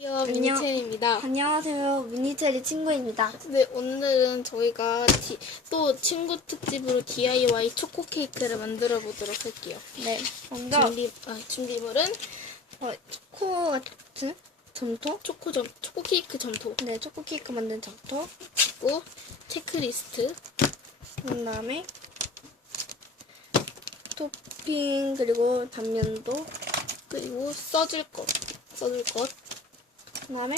안녕하세요 안녕. 미니첼입니다. 안녕하세요. 미니체리 친구입니다. 네 오늘은 저희가 디- 또 친구 특집으로 DIY 초코 케이크를 만들어 보도록 할게요. 네. 먼저 준비 아, 준비물은 어, 초코 같은 점토? 초코 점 초코 케이크 점토 네, 초코 케이크 만든 점토. 그리고 체크리스트 그다음에 토핑 그리고 단면도. 그리고 써줄 것 써줄 것 그 다음에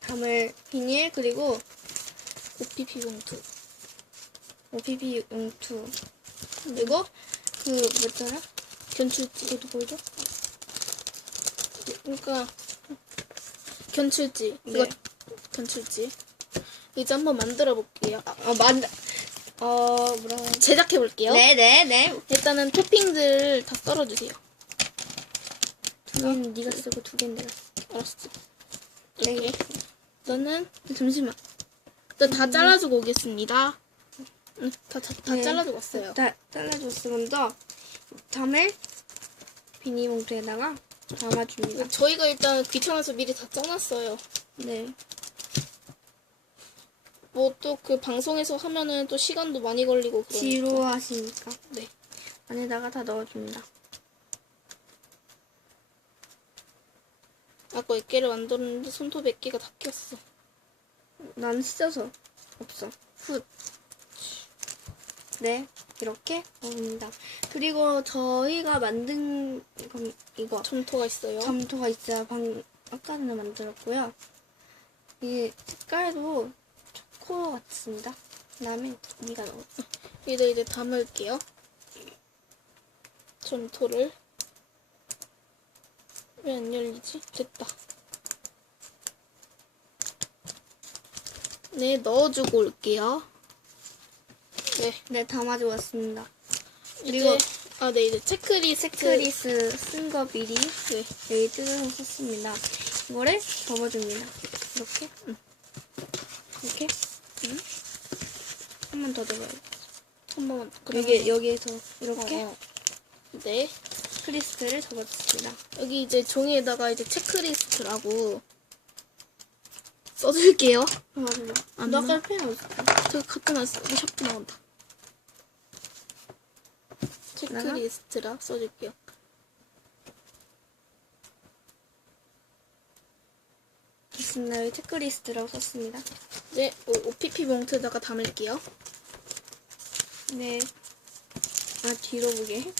담을 비닐 그리고 OPP 봉투 OPP 용투 그리고 그 뭐였더라? 견출지 이것도 보여줘? 그러니까 견출지 네. 이거 견출지 이제 한번 만들어 볼게요. 아, 어, 만 어, 뭐라 제작해 볼게요. 네, 네, 네. 일단은 토핑들을 다 썰어주세요. 두 개는 네가 쓰고 두 개는 내가 쓸게. 알았어. 네. 이렇게. 저는 잠시만. 일단 다 잘라주고 오겠습니다. 응, 다, 다, 다 네. 잘라주고 왔어요. 다 잘라줬어. 먼저 담을 비닐봉투에다가 담아줍니다. 저희가 일단 귀찮아서 미리 다 짜놨어요. 네. 뭐 또 그 방송에서 하면은 또 시간도 많이 걸리고 그러니까. 지루하시니까 네. 안에다가 다 넣어줍니다. 아까 1개를 만들었는데 손톱 1개가 다 꼈어. 난 씻어서 없어. 훗. 네, 이렇게 넣습니다. 그리고 저희가 만든 건 이거 점토가 있어요. 점토가 있어요. 방 아까 전에 만들었고요. 이 색깔도 초코 같습니다. 그다음에 네가 넣어. 여기다 이제 담을게요. 점토를. 왜 안 열리지? 됐다. 네, 넣어주고 올게요. 네. 네, 담아주고 왔습니다. 그리고 아, 네, 이제 체크리스트. 체크리스 쓴 거 미리 네. 여기 뜯어서 썼습니다. 이거를 접어줍니다. 이렇게, 응. 이렇게, 응. 한 번 더 접어요. 한 번만. 여기 여기에서 이렇게 어. 네. 크리스트를 접어줬습니다. 여기 이제 종이에다가 이제 체크리스트라고 써줄게요. 맞아. 안 너? 아까 펜 어디? 저기 갖다 놨어. 우리 샤프 나온다. 체크리스트라 써줄게요. 됐습니다. 여기 체크리스트라고 썼습니다. 네, 오- OPP 봉투에다가 담을게요. 네. 아 뒤로 보게.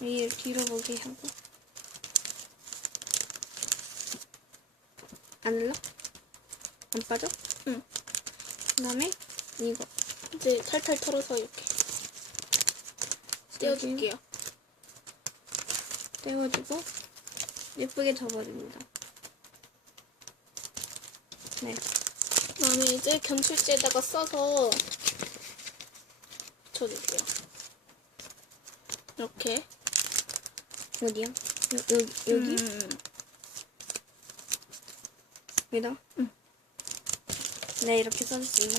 이 뒤로 보게 하고. 안 눌러? 안 빠져? 응. 그 다음에 이거. 이제 탈탈 털어서 이렇게 떼어줄게요. 떼어주고 예쁘게 접어줍니다. 네. 그다음에 이제 견출지에다가 써서 붙여줄게요. 이렇게. 어디야? 여, 여기 여기 음, 여기다. 응. 네 이렇게 써줬습니다.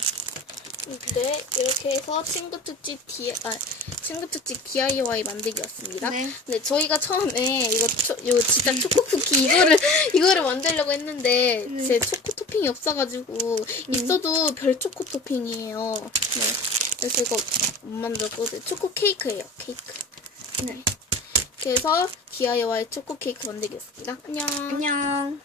네, 이렇게 해서 친구 특집 D, 아, 친구 특집 DIY 만들기였습니다. 네. 네, 저희가 처음에 이거 초, 이거 진짜 초코 쿠키 이거를 이거를 만들려고 했는데 네. 제 초코 토핑이 없어가지고 있어도 별 초코 토핑이에요. 네, 그래서 이거 못 만들고 네, 초코 케이크예요. 케이크. 네. 그래서 DIY 초코 케이크 만들기였습니다. 안녕. 안녕.